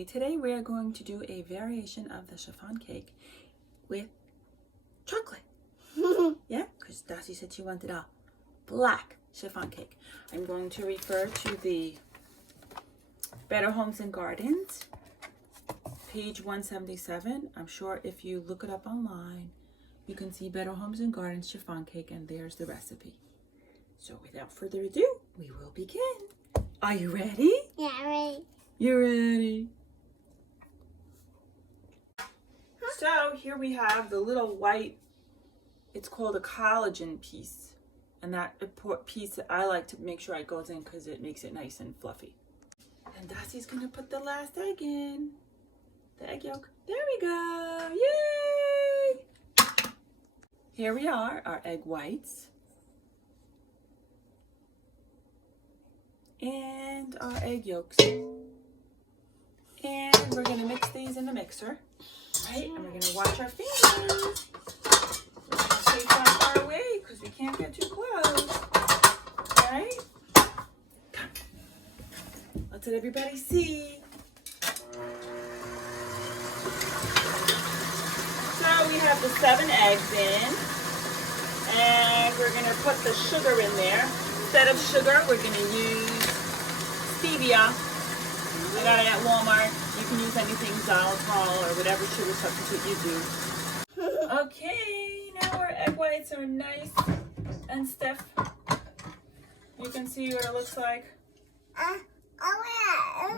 everybody. Today we are going to do a variation of the chiffon cake with chocolate. Yeah, because Darcy said she wanted a black chiffon cake. I'm going to refer to the Better Homes and Gardens, page 177. I'm sure if you look it up online, you can see Better Homes and Gardens chiffon cake, and there's the recipe. So without further ado, we will begin. Are you ready? Yeah, ready. You're ready. So here we have the little white, it's called a collagen piece. And that piece I like to make sure it goes in because it makes it nice and fluffy. And Darcy's gonna put the last egg in. The egg yolk. There we go. Yay! Here we are, our egg whites. And our egg yolks. And we're gonna mix these in the mixer, right? And we're gonna watch our fingers. We're gonna stay far away because we can't get too close, right? Come. Let's let everybody see. So we have the 7 eggs in, and we're gonna put the sugar in there. Instead of sugar, we're gonna use stevia. I got it at Walmart. You can use anything, xylitol or whatever sugar substitute you do. Okay, now our egg whites are nice and stiff. You can see what it looks like.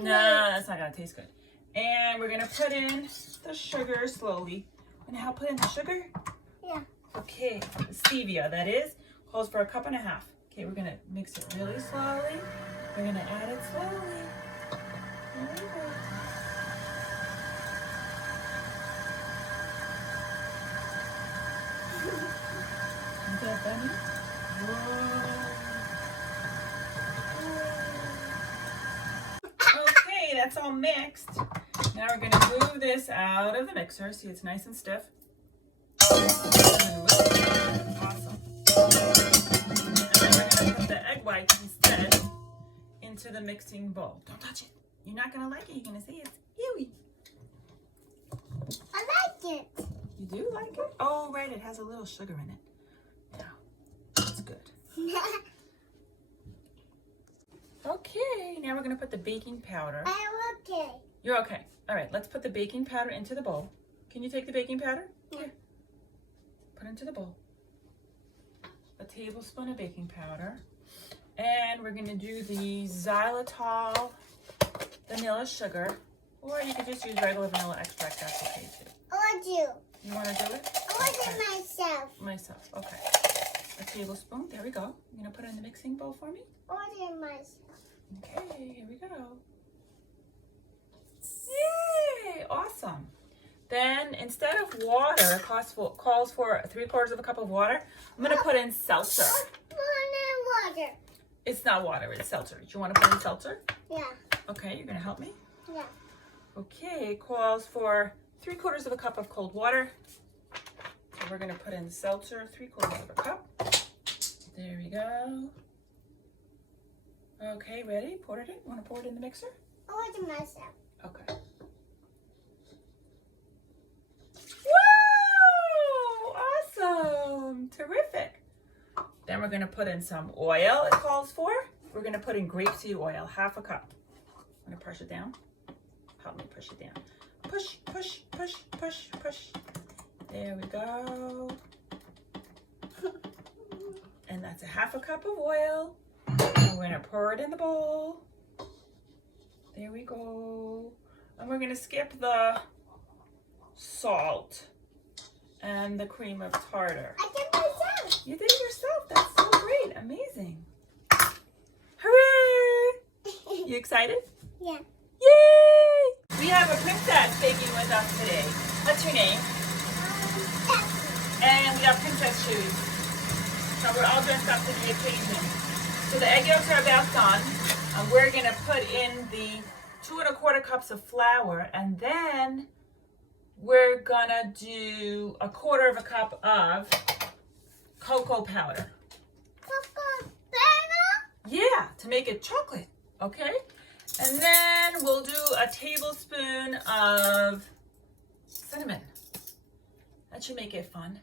No, that's not gonna taste good. And we're gonna put in the sugar slowly. And how put in the sugar? Yeah. Okay, the stevia, that is, calls for 1.5 cups. Okay, we're gonna mix it really slowly. We're gonna add it slowly. There we go. Is that funny? Whoa. Okay, that's all mixed. Now we're gonna move this out of the mixer. See, it's nice and stiff. Awesome. And then we're gonna put the egg whites instead into the mixing bowl. Don't touch it. You're not gonna like it. You're gonna say it's ewy. I like it. You do like it? Oh, right. It has a little sugar in it. Yeah, that's good. Okay, now we're gonna put the baking powder. I'm okay. You're okay. All right, let's put the baking powder into the bowl. Can you take the baking powder? Yeah. Here. Put it into the bowl. A tablespoon of baking powder. And we're gonna do the xylitol vanilla sugar. Or you could just use regular vanilla extract, that's okay too. I want you. You wanna do it? I want it myself. Myself, okay. A tablespoon, there we go. You're gonna put it in the mixing bowl for me? I want it myself. Okay, here we go. Yay, awesome. Then instead of water, calls for 3/4 cup of water, I'm gonna put in seltzer. I want water. It's not water, it's seltzer. Do you wanna put in seltzer? Yeah. Okay, you're gonna help me? Yeah. Okay, calls for 3/4 cup of cold water. So we're gonna put in seltzer, 3/4 cup. There we go. Okay, ready? Pour it in. Want to pour it in the mixer? I want it myself. Okay. Whoa! Awesome! Terrific. Then we're going to put in some oil, it calls for. We're going to put in grapeseed oil, 1/2 cup. I'm going to push it down. Help me push it down. Push, push, push, push, push. There we go. And that's 1/2 cup of oil. And we're gonna pour it in the bowl. There we go. And we're gonna skip the salt and the cream of tartar. I did myself. You did it yourself. That's so great. Amazing. Hooray! You excited? Yeah. Yay! We have a princess baking with us today. What's her name? And we got princess shoes. So we're all dressed up for the occasion. So the egg yolks are about done. We're gonna put in the 2 1/4 cups of flour, and then we're gonna do 1/4 cup of cocoa powder. Cocoa powder? Yeah, to make it chocolate, okay? And then we'll do a tablespoon of cinnamon. That should make it fun.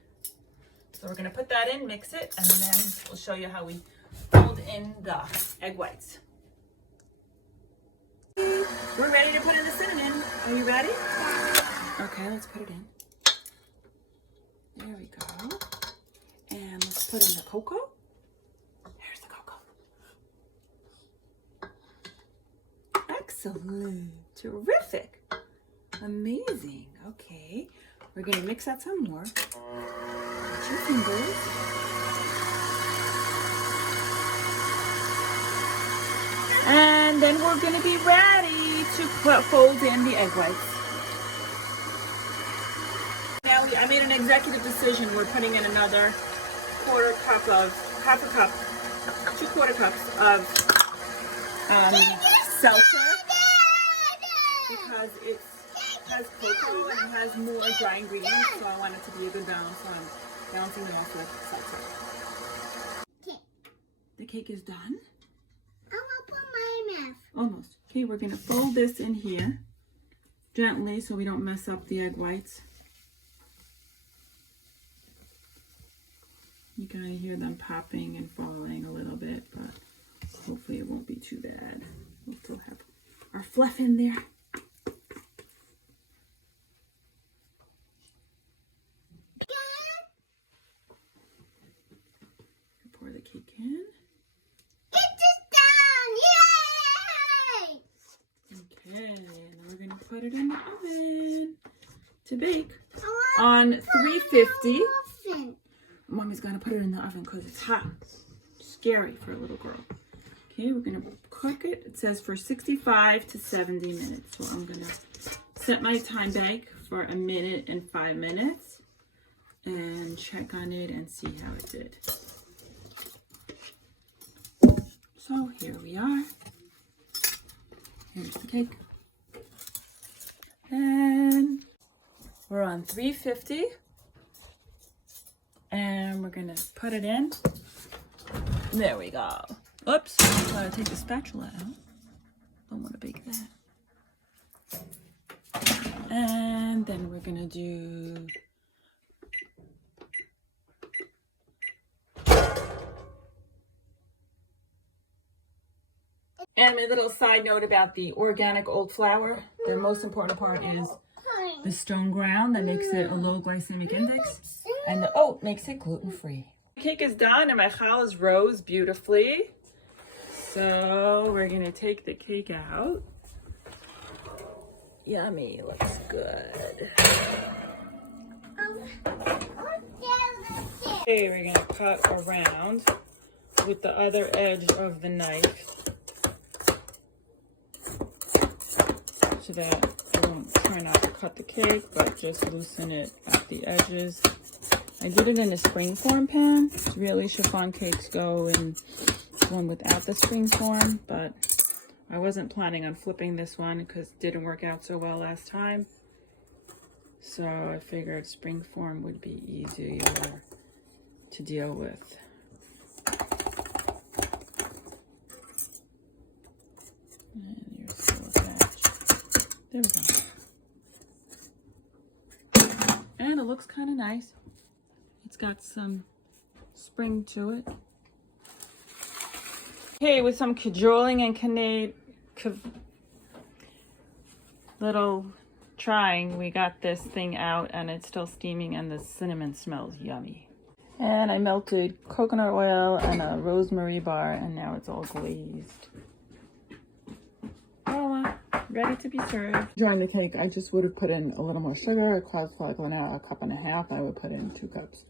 So we're gonna put that in, mix it, and then we'll show you how we fold in the egg whites. We're ready to put in the cinnamon. Are you ready? Okay, let's put it in. There we go. And let's put in the cocoa. There's the cocoa. Excellent. Terrific. Amazing. Okay. We're going to mix that some more. Watch your fingers. And then we're going to be ready to fold in the egg whites. Now I made an executive decision. We're putting in another half a cup, 2/4 cups of seltzer because it has cocoa and it has more dry ingredients, so I want it to be a good balance. So I'm balancing them off with seltzer. The cake is done. I want to put my mouth. Almost. Okay, we're going to fold this in here gently so we don't mess up the egg whites. You kind of hear them popping and falling a little bit, but hopefully it won't be too bad. We'll still have our fluff in there. Pour the cake in. Okay, now we're going to put it in the oven to bake on 350. Mommy's going to put it in the oven because it's hot. Scary for a little girl. Okay, we're going to cook it. It says for 65 to 70 minutes. So I'm going to set my time bank for 1 minute and 5 minutes and check on it and see how it did. So here we are. Here's the cake. And we're on 350. And we're gonna put it in. There we go. Oops, gotta take the spatula out. Don't wanna bake that. And then we're gonna do and a little side note about the organic oat flour. The most important part is the stone ground that makes it a low glycemic index, and the oat makes it gluten-free. The cake is done and my challah rose beautifully. So we're gonna take the cake out. Yummy, looks good. Okay, we're gonna cut around with the other edge of the knife so that I won't try not to cut the cake, but just loosen it at the edges. I did it in a springform pan. Really, chiffon cakes go in one without the springform, but I wasn't planning on flipping this one because it didn't work out so well last time. So I figured springform would be easier to deal with. And here's still a batch. There we go. And it looks kind of nice. It's got some spring to it. Okay, with some cajoling and little trying, we got this thing out and it's still steaming and the cinnamon smells yummy. And I melted coconut oil and a rosemary bar and now it's all glazed. Voila, ready to be served. During the cake, I just would have put in a little more sugar. It costs like a cup and a half. I would put in 2 cups.